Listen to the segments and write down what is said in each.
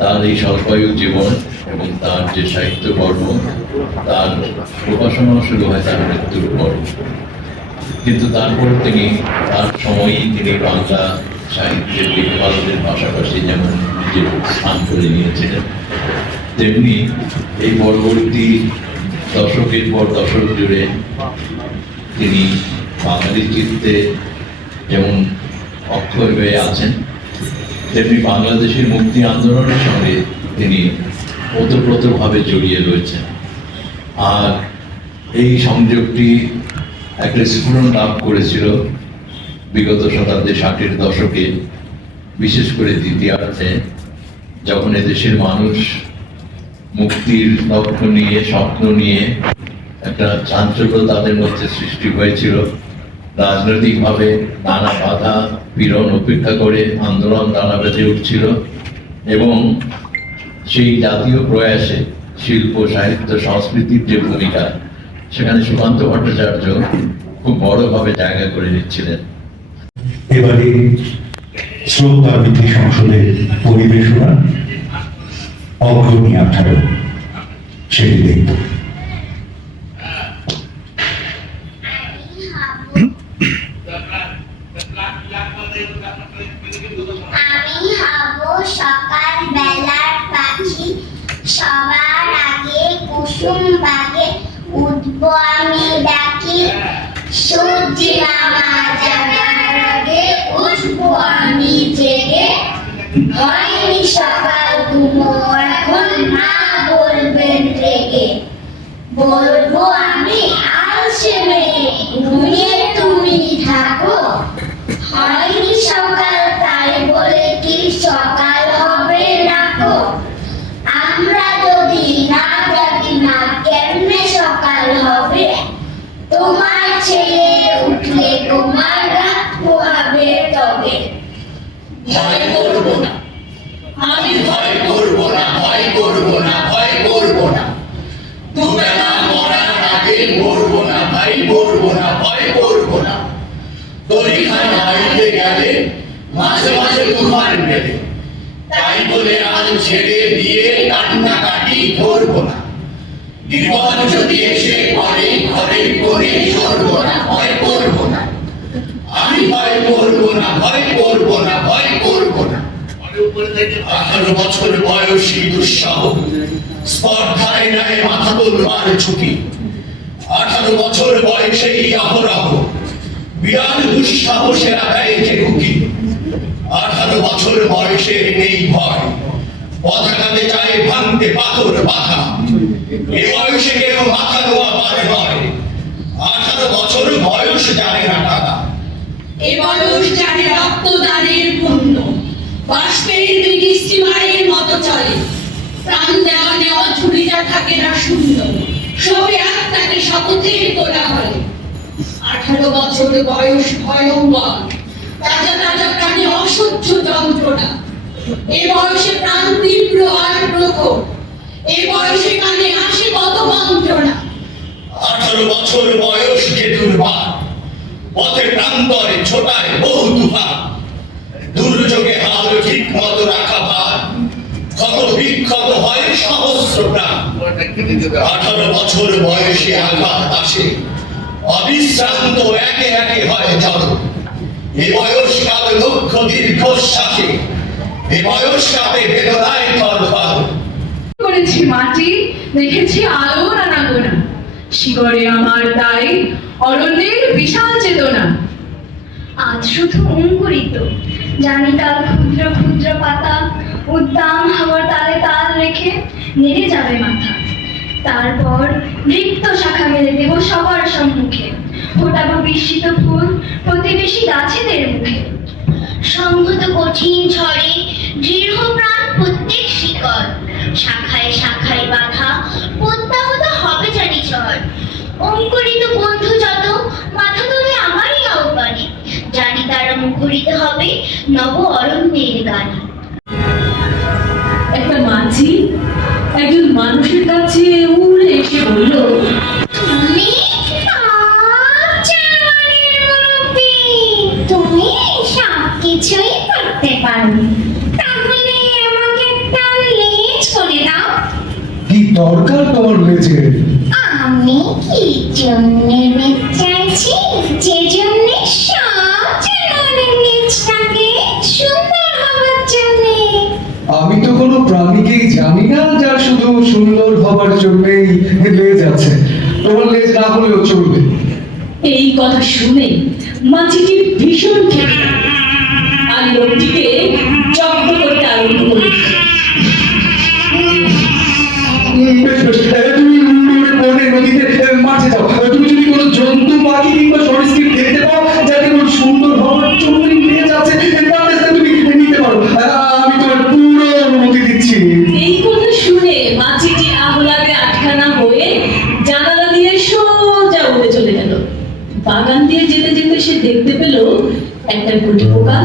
তার এই স্বল্পায়ু জীবন এবং তার যে সাহিত্যকর্ম, তার প্রকাশনা শুরু হয় তার মৃত্যুর পর। কিন্তু তারপর তিনি তার সময়ই তিনি বাংলা সাহিত্যের দিকপালনের পাশাপাশি যেমন নিজের স্থান করে নিয়েছিলেন, তেমনি এই পরবর্তী দশকের পর দশক জুড়ে তিনি বাঙালি চিত্তে যেমন অক্ষর হয়ে আছেন, তেমনি বাংলাদেশের মুক্তি আন্দোলনের সঙ্গে তিনি ওতপ্রোতভাবে জড়িয়ে রয়েছেন। আর এই সংযোগটি একটা স্ফুরণ লাভ করেছিল বিগত শতাব্দীর 60-এর দশকে, বিশেষ করে দ্বিতীয়ার্ধে, যখন এদেশের মানুষ মুক্তির লক্ষ্য নিয়ে, স্বপ্ন নিয়ে একটা চাঞ্চল্য তাদের মধ্যে সৃষ্টি হয়েছিল। রাজনৈতিকভাবে নানা বাধা পীড়ন উপেক্ষা করে আন্দোলন দানা বেঁধে উঠছিল, এবং সেই জাতীয় প্রয়াসে শিল্প, সাহিত্য, সংস্কৃতির যে ভূমিকা, সেখানে সুকান্ত ভট্টাচার্য খুব বড়ভাবে জায়গা করে নিচ্ছিলেন। এবারে শ্রোতা বৃদ্ধি সংসদের পরিবেশনা অগ্রণী 18 সেটি দেখব। আমি হব সকাল বেলার পাখি, সবার আগে কুসুম বাগে উঠব আমি ডাকি। সূর্য মামা জাগার আগে উঠব আমি জেগে। হয়নি সকাল ঘুমো এখন মা বলবেন রেগে। বলবো আমি আলসে মেয়ে ঘুমিয়ে তুমি থাকো। হয়নি সকাল তাই বলে কি সকাল হবে না গো। আমরা যদি না জাগি না কেমনে সকাল হবে। তোমার ছেলে উঠলে তোমার রাত পোহাবে তবে। ভয় করব না, আমি ভয় করব না, ভয় করব না, ভয় করব না। দুবেলা মরার আগে মরব না ভাই, মরব না, ভয় করব না। তরিখানা বাড়িতে গেলে মাঝে মাঝে তুফান মেলে, তাই বলে আজ ছেড়ে দিয়ে কান্নাকাটি করব না। বিপদ যদি এসে পড়ে ঘরে করে সরব না, ভয় করব না। আমি ভয় করব না, ভয় করব না, ভয় করব না। 18 বছর বয়সী দুঃসাহ স্পর্ধায় নেয় মাথা তোলবার ঝুঁকি। 18 বছর বয়সেই অহরহ বিরাট দুঃসাহসেরা দেয় যে হুকি। 18 বছর বয়সের নেই ভয়, পতাকাতে চায় ভাঙতে পাথর বাধা। এ বয়সে কেউ মাথা নোয়া পার হয়, 18 বছর বয়স জানে না টাকা। এ বয়স জানে রক্তদানের পুণ্য, বাষ্পের দিকে স্টিমারের মতো চলে। প্রাণ দেওয়া নেওয়া ঝুড়িটা থাকে না শূন্য, সবে আত্মাকে শপথের তোলা হয়। 18 বছর বয়স ভয়ঙ্কর, তাজা তাজা প্রাণে অসহ্য যন্ত্রণা। এ বয়সে প্রাণ তীব্র আর প্রখর, এ বয়সে কানে আসে কত মন্ত্রণা। 18 বছর বয়স যে দুর্বার, পথে প্রান্তরে ছোটায় বহু তুফান। দুর্যোগে হাল ঠিক মতো রাখা ভার, ক্ষত বিক্ষত হয় সহস্র প্রাণ। 18 বছর বয়সে আঘাত আসে, অবিশ্রান্ত একে একে হয় জড়। এ বয়সকাল লক্ষ্য দীর্ঘশ্বাসে, এ বয়সকালে বেদনায় থরথর। করেছি মাটি, দেখেছি আলো নানা গোনা, শিকড়ে আমার তাই অরণ্যের বিশাল চেতনা। আজ শুধু অঙ্কুরিত, জানি তার ক্ষুদ্র ক্ষুদ্র পাতা উদ্দাম হাওয়ার তালে তাল রেখে নেড়ে যাবে মাথা। তারপর রিক্ত শাখা মেলে দেব সবার সম্মুখে, ফোটাবো বিস্মিত ফুল প্রতিবেশী গাছেদের মুখে। সংহত কঠিন ঝড়ে দৃঢ় প্রাণ প্রত্যেক শিকড়, শাখায় শাখায় বাধা প্রত্যাহত হবে জানি ঝড়। অঙ্কুরিত বন্ধু যত মাথা তোলে আমারই আহ্বানে, জানি তারা মুখরিত হবে নব অরণ্যের গানে। একটা মাঝি একজন মানুষের কাছে উড়ে এসে বলল, তুমি জামানের মুরব্বি, তুমি সব কিছুই করতে পারো, তাহলে আমাকে একটা দরকার তোমার লেজের? আমি কি জন্যে লেজ চাইছি? যে জন্যে সব জানোয়ারের লেজ থাকে সুন্দর হওয়ার জন্যে। আমি তো কোনো প্রাণীকেই জানি না যার শুধু সুন্দর হবার জন্যই লেজ আছে। তোমার লেজ না হলেও চলবে। এই কথা শুনে মাছিটি ভীষণ খেপে গেল আর লোকটিকে জব্দ করতে আরম্ভ করল। বেশ বেশ, তুমি বনে নদীতে মাঠে যাও। তুমি যদি কোনো জন্তু পাখি কিংবা সরীসৃপ দেখতে পাও যাতে কোনো সুন্দর হওয়ার জন্যই লেজ আছে তাহলে তুমি নিতে পারো। আমি তোমার পুরো অনুমতি দিচ্ছি। এই কথা শুনে মাছিটি আহ্লাদে আটখানা হয়ে জানালা দিয়ে সোজা উড়ে চলে গেল। বাগান দিয়ে যেতে যেতে সে দেখতে পেল একটা গুটি পোকা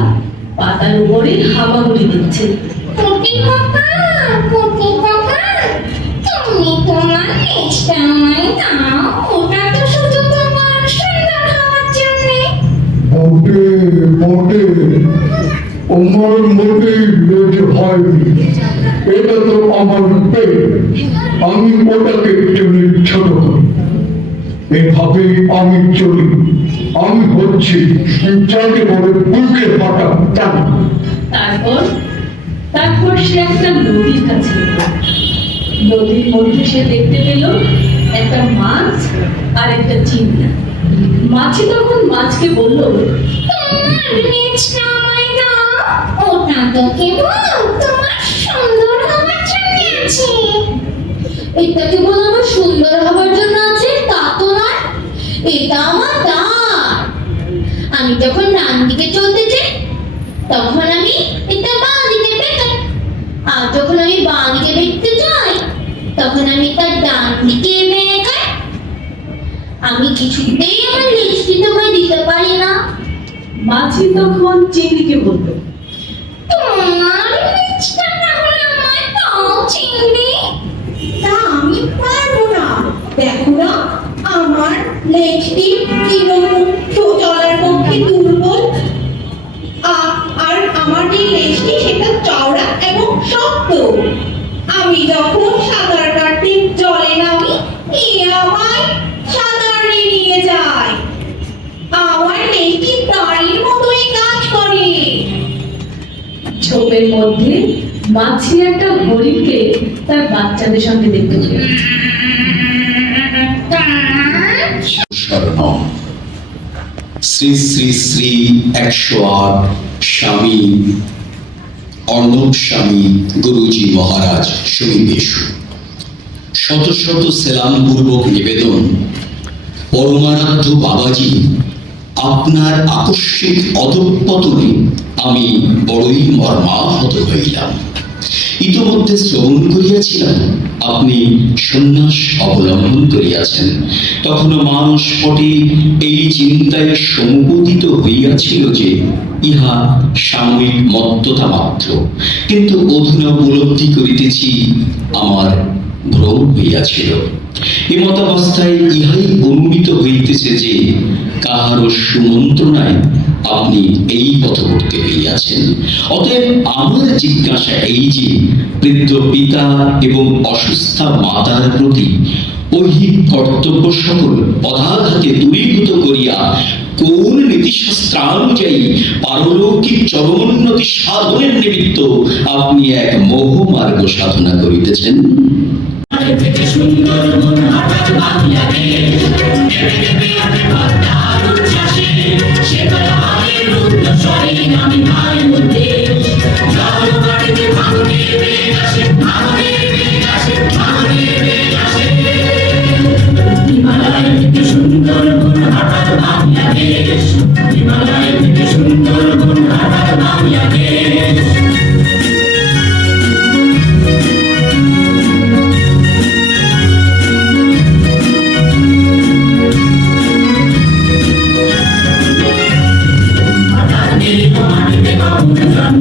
পাতার উপরে হামাগুড়ি দিচ্ছে। কুটি পোকা, কুটি পোকা, তুমি তোমার লেজটা আমায় দাও। ওটা তো শুধু তোমার সুন্দর হওয়ার জন্যে। মোটে মোটে আমার মোটে লেজ হয়নি। এটা তো আমার পেট। আমি ওটাকে টেনে ছোট করি। এভাবে আমি চলি। আমি হচ্ছি যাকে বলে বুকে ফাটা টান। তারপর সে একটা নদীর কাছে এলো। নদীর মধ্যে সে দেখতে পেল একটা মাছ আর একটা চিংড়ি। মাছি তখন মাছকে বলল, তোমার লেজটা আমায় দাও। ওটা তো কেবল তোমার সুন্দর হওয়ার জন্যে আছে। এটা কেবল আমার সুন্দর হবার জন্য আছে তা তো নয়, এটা আমার দাঁত। আমি যখন ডান দিকে চলতে চাই তখন আমি এটা বাঁ দিকে বেঁকাই, আর যখন আমি বাঁ দিকে বেঁকতে চাই তখন আমি তার ডান দিকে বেঁকাই। আমি কিছুতেই আমার লেজটি তোমায় দিতে পারি না। মাছি তখন চিংড়িকে বলল, তোমার লেজটা তাহলে আমায় দাও চিংড়ি। তা আমি পারবো না। দেখো না আমার লেজটি কিরকম চলার পক্ষে দুর্বল, আর আমার যে লেজটি সেটা চওড়া এবং শক্ত। আমি যখন সাঁতার কাটতে জলে নামি এ আমায় সাঁতারে নিয়ে যায়। আমার লেজটি দাড়ির মতোই কাজ করে। ঝোপের মধ্যে মাছি একটা হরিণকে তার বাচ্চাদের সঙ্গে দেখতে পেল। শরণ শ্রী শ্রী শ্রী 108 স্বামী অর্ণব স্বামী গুরুজি মহারাজ সুবিবেশু। শত শত সেলাম পূর্বক নিবেদন, পরমারাধ্য বাবাজি, আপনার আকস্মিক অধঃপতনে আমি বড়ই মর্মাহত হইলাম। ইতোমধ্যে শ্রবণ করিয়াছিলাম আপনি সন্ন্যাস অবলম্বন করিয়াছেন। তখনও মানসপটে এই চিন্তায় সমুপতিত হইয়াছিল যে ইহা সাময়িক মত্ততা মাত্র, কিন্তু অধুনা উপলব্ধি করিতেছি আমার ভ্রম হইয়াছিল। এমতাবস্থায় ইহাই অনুমিত হইতেছে যে কাহারও সুমন্ত্রণায় আপনি এই পথ করতে হইয়াছেন। অতএব আমার জিজ্ঞাসা এই যে বৃদ্ধ পিতা এবং অসুস্থা মাতার প্রতি ঐহিক কর্তব্য সকল পদাঘাতে দূরীভূত করিয়া কোন নীতিশাস্ত্রানুযায়ী পারলৌকিক চরমোন্নতি সাধনের নিমিত্ত আপনি এক মোহমার্গ সাধনা করিতেছেন। Thank you.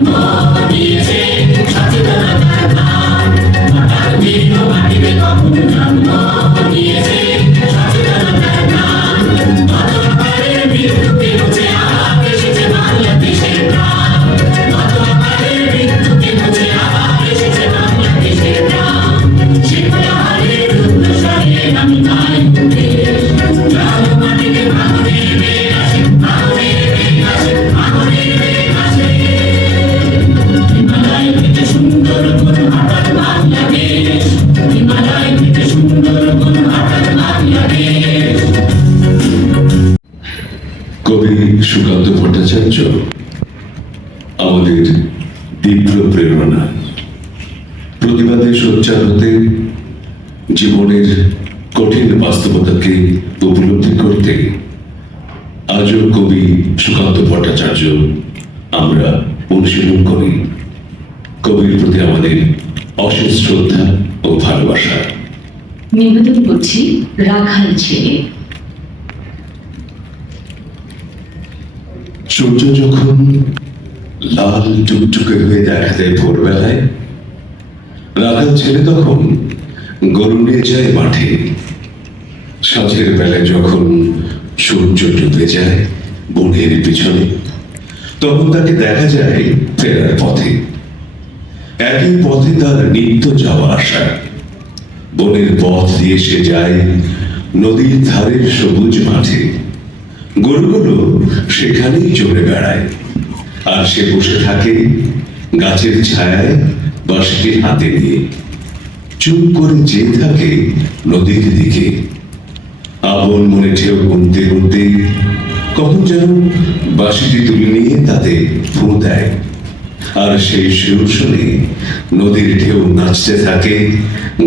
প্রতিবাদে সোচ্চার হতে, জীবনের কঠিন বাস্তবতাকে উপলব্ধি করতে আজও কবি সুকান্ত ভট্টাচার্য আমরা অনুশীলন করি। কবির প্রতি আমাদের অশেষ শ্রদ্ধা ও ভালোবাসা। নিবেদন করছি রাখাল ছেলে। সূর্য যখন লাল টুকটুকে হয়ে দেখা দেয় ভোরবেলায়, রাখাল ছেলে তখন গরু নিয়ে যায় মাঠে। সাঁঝের বেলায় যখন সূর্য ডুবে যায় বনের পিছনে, তখন তাকে দেখা যায় ফেরার পথে। একই পথে তার নিত্য যাওয়া আসা। বনের পথ দিয়ে সে যায় নদীর ধারের সবুজ মাঠে। গরুগুলো সেখানেই চড়ে বেড়ায়, আর সে বসে থাকে গাছের ছায়ায় বাঁশিটি হাতে নিয়ে, চুপ করে চেয়ে থাকে নদীর দিকে। আপন মনে ঢেউ গুনতে গুনতে কখন যেন বাঁশিটি তুলে নিয়ে তাতে ফু দেয়, আর সেই সুর শুনে নদীর ঢেউ নাচতে থাকে,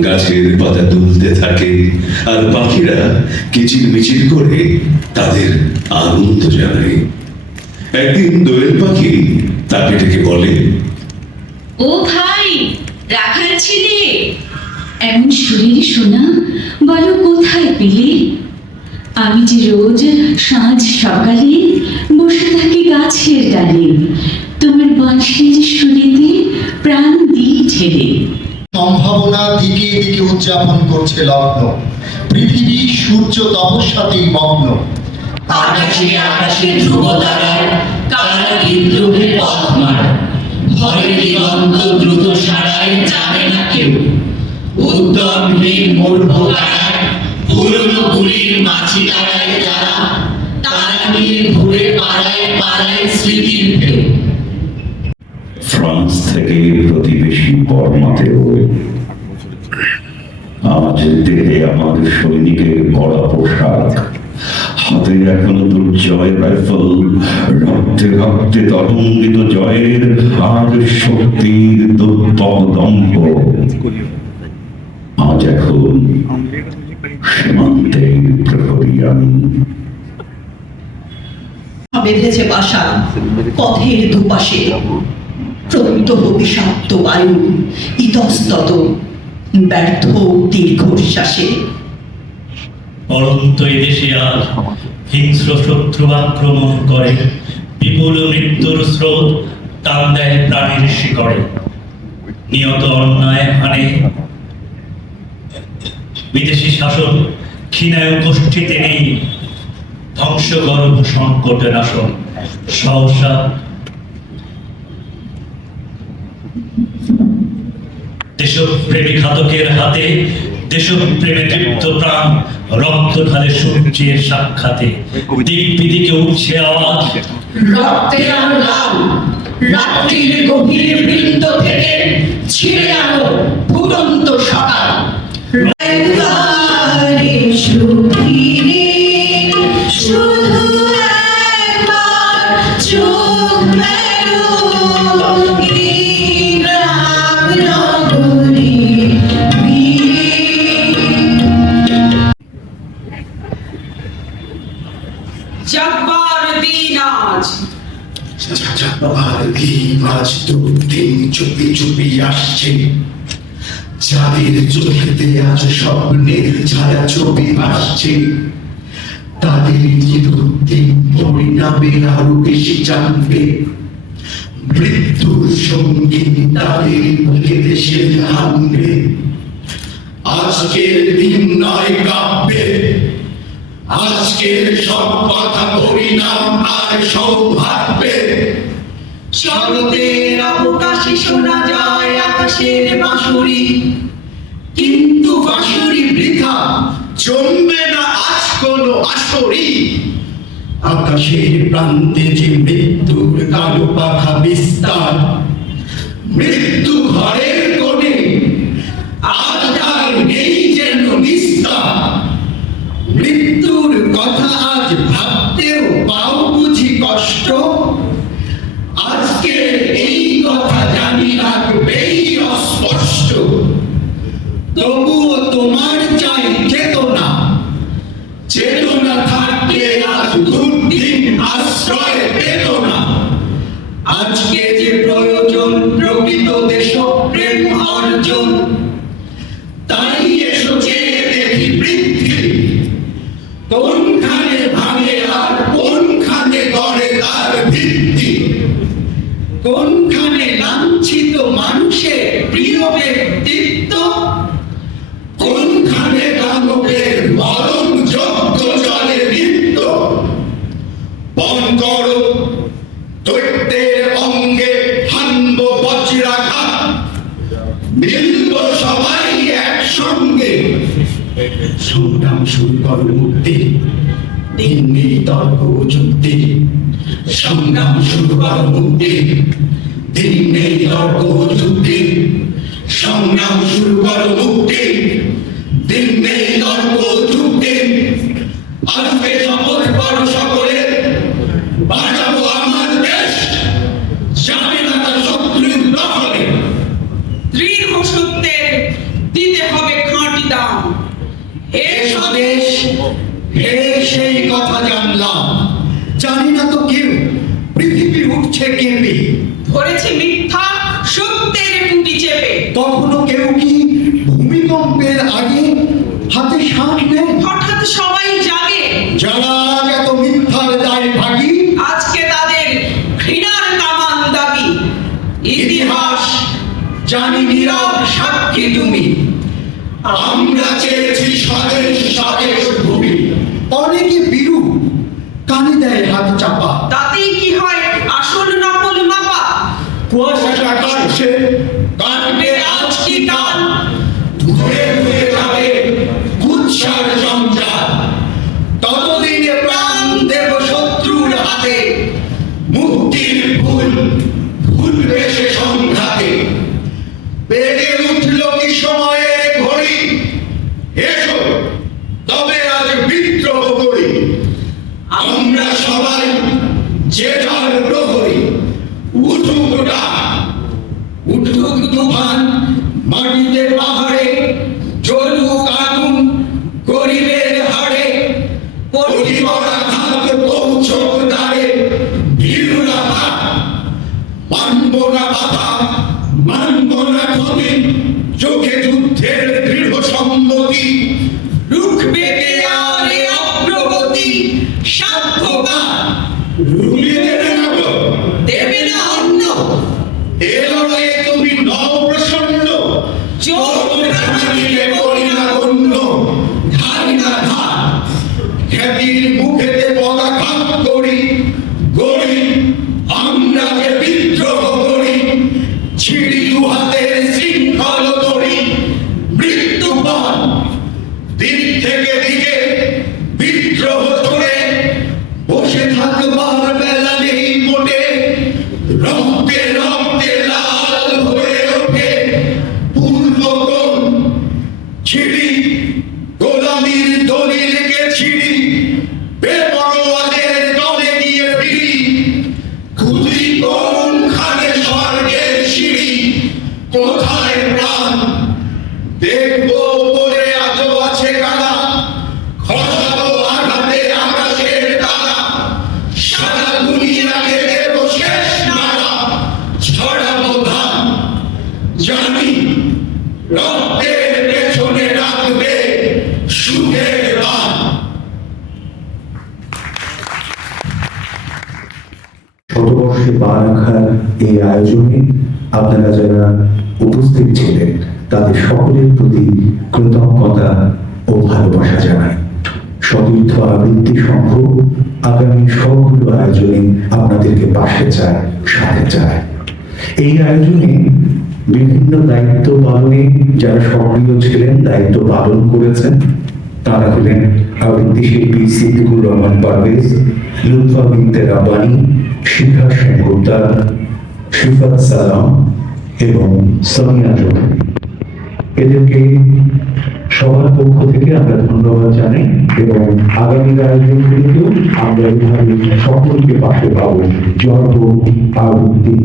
গাছের পাতা দুলতে থাকে, আর পাখিরা কিচির মিচির করে তাদের আনন্দ জানায়। একদিন দোয়েল পাখি তাকে ডেকে বলে, ও ভাই, রাখাল ছেলে, এমন শরীর সোনা বলো কোথায় পেলে? আমি যে রোজ সাঁঝ সকালে বসে থাকি গাছের ডালে, তোমার বাঁশির সুরেতে প্রাণ দিই ঠেলে। সম্ভাবনা দিকে দিকে উদযাপন করছে লগ্ন, পৃথিবী সূর্য তপস্যাতেই মগ্ন। আকাশে আকাশে ধ্রুব তারার কারা বিদ্রোহের পথমার, ভয়ের দিগন্ত দ্রুত সারায় জানে না কেউ। উদ্যমহীন মূর্খ কারার পুরনো গুলির মাছি দাঁড়ায় যারা, তারা নিয়ে ঘুরে পাড়ায় পাড়ায় স্মৃতির ঢেউ। ফ্রান্স থেকে প্রতিবেশী বর্মাতেও আজ দেহে আমাদের সৈনিকের কড়া পোশাক, হাতে এখনো দুর্জয় রাইফেল, রক্তে রক্তে তরঙ্গিত জয়ের আর শক্তির দুর্দম দম্ভ। আজ এখন সীমান্তের প্রহরী আমি। বেঁধেছে বাসা পথের দুপাশে, প্রত্যহ বিষাক্ত বায়ু ইতস্তত ব্যর্থ দীর্ঘশ্বাসে। পরন্ত এদেশে আজ হিংস্র শত্রু আক্রমণ করে, বিপুল মৃত্যুর স্রোত টান দেয় প্রাণীর শিকড়ে। নিয়ত অন্যায় হানে বিদেশি শাসন, ক্ষীণায় গোষ্ঠীতে নেই ধ্বংসগর্ভ সংকটের আসন। সহসা দেশপ্রেমী ঘাতকের হাতে দেশপ্রেমে তৃপ্ত প্রাণ, রক্ত ঢালে সূর্যের সাক্ষাতে। দিক বিদিকে উঠছে আওয়াজ, রক্তের আলো লাল, রাত্রির গভীর বৃন্দ থেকে ছিঁড়ে আলো ফুটন্ত সকাল। শুধু একবার চোখ মেলো জব্বার দিন আজ, জব্বার দিন আজ দুদিন চুপি চুপি আসছে, যাদের চোখেতে আজ স্বপ্নের ছায়া ছবি আসছে, তাদের দুদিন পরিণামে আরো বেশি জানবে। মৃত্যুর সঙ্গে তাদের বুকে দেশে হানবে। আজকের দিন নয় কাব্যে, আজকের সব কথা পরিণাম আর সৌভাগ্যে। শরতের অবকাশে শোনা যায় আকাশের বাঁশুরি, কিন্তু বাঁশুরি বৃথা, জমবে না আজ কোনো আসরি। আকাশের প্রান্তে যে মৃত্যুর কালো পাখা বিস্তার, মৃত্যু ঘরের কোণে আজ আর নেই যেন নিস্তার। মৃত্যুর কথা আজ ভাবতেও পাও বুঝি কষ্ট, আজকে এই কথা জানি রাখবেই অস্পষ্ট। মার্জন। তাই এসো চেয়ে দেখি পৃথিবী কোনখানে ভাঙে আর কোনখানে গড়ে তার ভিত্তি, কোনখানে লাঞ্ছিত মানুষের প্রিয় ব্যক্তিত্ব, কোনখানে দানবের মরণ যজ্ঞ চলে নিত্য। বন করো দৈত্যের অঙ্গে হানব বজ্রাঘাত, মিলব সবাই একসঙ্গে। সংগ্রাম শুরু করো মুক্তি, দিন নেই তর্ক যুক্তি। সংগ্রাম শুরু করো মুক্তি, দিন নেই তর্ক যুক্তি। সংগ্রাম শুরু করো মুক্তি, দিন নেই তর্ক যুক্তি। আজকে শপথ করো সকলে, বাঁচাবো আমার দেশ, যাবে না তার শত্রুর দখলে। দৃঢ় সত্যের দিতে হবে খাঁটি দাম। হে স্বদেশ, হে সেই কথা জানলাম, জানি না তো কেউ পৃথিবী উঠছে কেঁপে। ধরেছে মিথ্যা সত্যের টুটি চেপে। কখনো কেউ কি ভূমিকম্পের আগে হাতে শ্বাস নেয়? হঠাৎ সবাই জাগে, যারা এত মিথ্যার দায় ভাগী, আজকে তাদের ঘৃণার কামান দাবি। ইতিহাস জানি নীরব সাক্ষী তুমি, আমরা চেয়েছি স্বদেশ স্বদেশ ভূমি। অনেকে বিরু কানে দেয় হাত চাপা, তাতেই কি হয় আসল নকল মাপা। কুয়াশা কাটছে কাটবে আজ কি কাল, ধুয়ে ধুয়ে যাবে কুৎসার জঞ্জাল। ততদিনে প্রাণ দেব শত্রুর হাতে, মুক্তির ফুল ফুলবে সে সংঘাতে। বেড়ে উঠল কি সময়ের ঘড়ি, এসো তবে আজ বিদ্রোহ করি। আমরা সবাই যে যার প্রহরী, উঠুক ডাক, উঠুক তুফান মাটিতে পাহাড়ে, জ্বলুক আগুন গরিবের হাড়ে। পরিমরা ঘাত পৌঁছক দ্বারে, ভীরুরা ভাত মানব না বাধা, মানব না ক্ষতি। চোখে যুদ্ধের দৃঢ় সম্মতি, রুখবে কে আর এ অগ্রগতি। স্বার্থবাদ রুলিয়ে দেবে না গো, দেবে না অন্য। এ লড়াইয়ে তুমি নও প্রসন্ন, চোখ রাঙানিলে করি না গণ্য। ধারি না ধার, খ্যাতির মুখেতে পদাঘাত করি, গড়ি আমরা যে বিদ্রোহ করি। ছিড়ি দুহাতের শৃঙ্খল তরি, মৃত্যুপণ দিক থেকে দিকে বিদ্রোহ করে। বসে থাকবার বেলা নেই মোটে, রক্তে রক্তে লাল হয়ে ওঠে পূর্বকোণ। ছিড়ি গোলামীর দলিলকে ছিড়ি, বেপরোয়াদের দলে গিয়ে ফিরি। খুঁজি কোনখানে স্বর্গের সিঁড়ি, কোথায় প্রাণ দেখবো পরে আজও আছে কারা। খসাবো আঘাতে আকাশের তারা, সারা দুনিয়াকে দেব শেষ নাড়া। ছড়াবো ধান জানি, রক্তের পেছনে রাখবে সুখের বান। শতবর্ষে পা রাখার এই আয়োজনে আপনারা যারা উপস্থিত ছিলেন তাদের সকলের প্রতি কৃতজ্ঞতা ও ভালোবাসা জানাই। সতীর্থ আবৃত্তি সংঘ আগামী সবগুলো আয়োজনে আপনাদেরকে পাশে চায়, সাথে চায়। এই আয়োজনে বিভিন্ন দায়িত্ব পালনে যারা সক্রিয় ছিলেন, দায়িত্ব পালন করেছেন, তারা হলেন আবৃত্তি শিল্পী সিদ্দিকুর রহমান পারভেজ, লুৎফা বিনতে রাব্বানী, শিখা সেনগুপ্তা, শিফাত সালাম এবং সামিয়া চৌধুরী। এদেরকে সবার পক্ষ থেকে আমরা ধন্যবাদ জানাই এবং আগামী আয়োজনগুলিতেও আমরা এভাবে সকলকে পাশে পাবো। জয় হোক আবৃত্তি,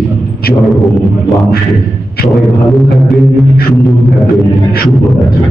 জয় হোক মানুষের। সবাই ভালো থাকবেন, সুন্দর থাকবেন, শুভরাত্রি।